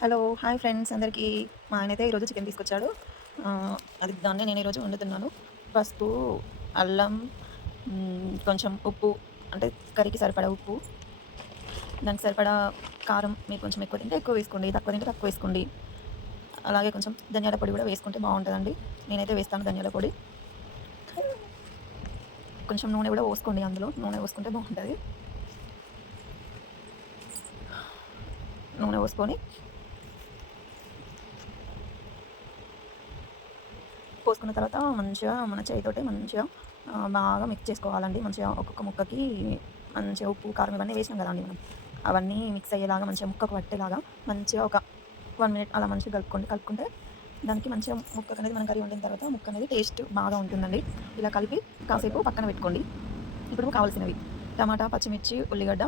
Hello! Hi friends అందరికీ. మా ఆయనైతే ఈరోజు చికెన్ తీసుకొచ్చాడు. దాన్నే నేను ఈరోజు వండుతున్నాను. పసుపు, అల్లం, కొంచెం ఉప్పు, అంటే కర్రీకి సరిపడా ఉప్పు, దానికి సరిపడా కారం. మీరు కొంచెం ఎక్కువ తింటే ఎక్కువ వేసుకోండి, తక్కువ తింటే తక్కువ వేసుకోండి. అలాగే కొంచెం ధనియాల పొడి కూడా వేసుకుంటే బావుంటదండి. నేనైతే వేస్తాను ధనియాల పొడి. కొంచెం నూనె కూడా పోసుకోండి అందులో. నూనె పోసుకుంటే బావుంటది. నూనె పోసుకొని పోసుకున్న తర్వాత మంచిగా మన చేయితోటి మంచిగా బాగా మిక్స్ చేసుకోవాలండి. మంచిగా ఒక్కొక్క ముక్కకి మంచిగా ఉప్పు, కారం ఇవన్నీ వేసినాం కదండీ మనం. అవన్నీ మిక్స్ అయ్యేలాగా మంచిగా ముక్కకు పట్టేలాగా మంచిగా ఒక 1 మినిట్ అలా మంచిగా కలుపుకోండి. కలుపుకుంటే దానికి మంచిగా ముక్కకనేది మనం కర్రీ వండిన తర్వాత ముక్క అనేది టేస్ట్ బాగా ఉంటుందండి. ఇలా కలిపి కాసేపు పక్కన పెట్టుకోండి. ఇప్పుడు కావాల్సినవి టమాటా, పచ్చిమిర్చి, ఉల్లిగడ్డ,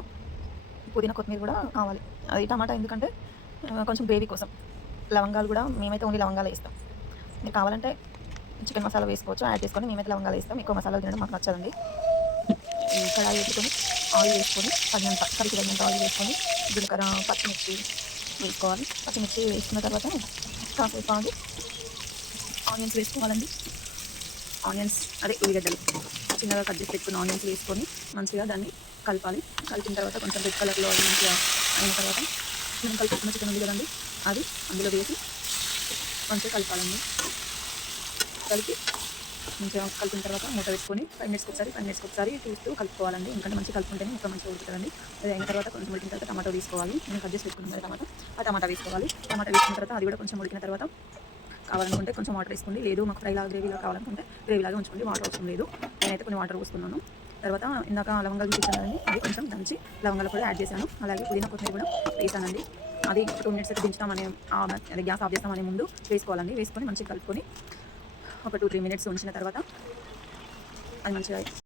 పుదీనా, కొత్తిమీర కూడా కావాలి. అది టమాటా ఎందుకంటే కొంచెం గ్రేవీ కోసం. లవంగాలు కూడా మేమైతే ఓన్లీ లవంగాలే ఏస్తాం. మీరు కావాలంటే చికెన్ మసాలా వేసుకోవచ్చు. యాడ్ చేసుకొని మేమైతే లవంగాలేస్తాం. ఎక్కువ మసాలాలు తినడం మాకు నచ్చదండి. కడాయి పెట్టుకొని ఆయిల్ వేసుకొని తగినంత కర్రీకి తగినంత ఆయిల్ వేసుకొని జీలకర్ర, పచ్చిమిర్చి వేసుకోవాలి. పచ్చిమిర్చి వేసుకున్న తర్వాత కాసేపు ఆగి ఆనియన్స్ వేసుకోవాలండి. ఆనియన్స్ అదే ఉల్లిగడ్డలు చిన్నగా కట్ చేసి పెట్టుకున్న ఆనియన్స్ వేసుకొని మంచిగా దాన్ని కలపాలి. కలిపిన తర్వాత కొంచెం రెడ్ కలర్లో అది మంచిగా అయిన తర్వాత మనం కలుపుకున్న చికెన్ ఉంది కదండి, అది అందులో వేసి మంచిగా కలపాలండి. కలిపి మంచిగా కలిపిన తర్వాత మూత పెట్టుకొని 5 మినిట్స్‌కి ఒకసారి చూస్తూ కలుపుకోవాలండి. ఎందుకంటే మంచిగా కలుపుకుంటేనే ముక్క మంచిగా ఉడుకుతదండి. అది అయిన తర్వాత కొంచెం ఉడికిన తర్వాత టమాటో తీసుకోవాలి. నేను కట్ చేసి పెట్టుకున్నాను కదా టమాటా, ఆ టమాటా వేసుకోవాలి. టమాటా వేసుకున్న తర్వాత అది కూడా కొంచెం ఉడికిన తర్వాత కావాలనుకుంటే కొంచెం వాటర్ వేసుకోండి. లేదు మాకు ఫ్రైలాగా గ్రేవీలాగా కావాలనుకుంటే గ్రేవీలాగా ఉంచుకోండి. వాటర్ అవసరం లేదు. నేనైతే కొన్ని వాటర్ పోస్తున్నాను. తర్వాత ఇందాక లవంగాలు చూపించాను కదండీ, అవి కొంచెం దంచి లవంగాలు కూడా యాడ్ చేశాను. అలాగే పుదీనా, కొత్తిమీర కూడా వేసానండి. అది 2 మినిట్స్ అయితే దించుతామనే అదే గ్యాస్ ఆఫ్ చేస్తామనే ముందు వేసుకోవాలండి. వేసుకొని మంచిగా కలుపుకొని ఒక 2, 3 మినిట్స్ ఉంచిన తర్వాత అది మంచిగా